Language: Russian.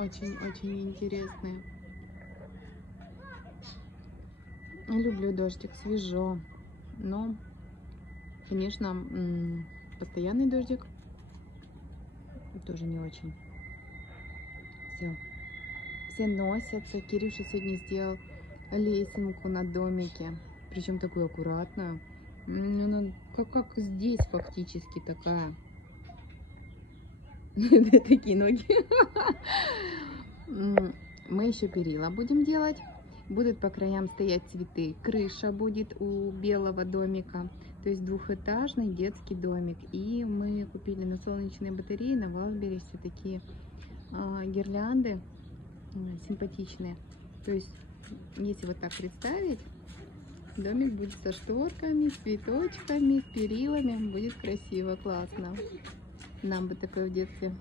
Очень-очень интересные. Люблю дождик, свежо. Но, конечно, постоянный дождик тоже не очень. Все носятся. Кирюша сегодня сделал лесенку на домике. Причем такую аккуратную. Она как здесь фактически такая. Такие ноги. Мы еще перила будем делать. Будут по краям стоять цветы. Крыша будет у белого домика. То есть двухэтажный детский домик. И мы купили на солнечные батареи на Вайлдберрисе такие гирлянды симпатичные. То есть, если вот так представить, домик будет со шторками, с цветочками, с перилами. Будет красиво, классно. Нам бы такое в детстве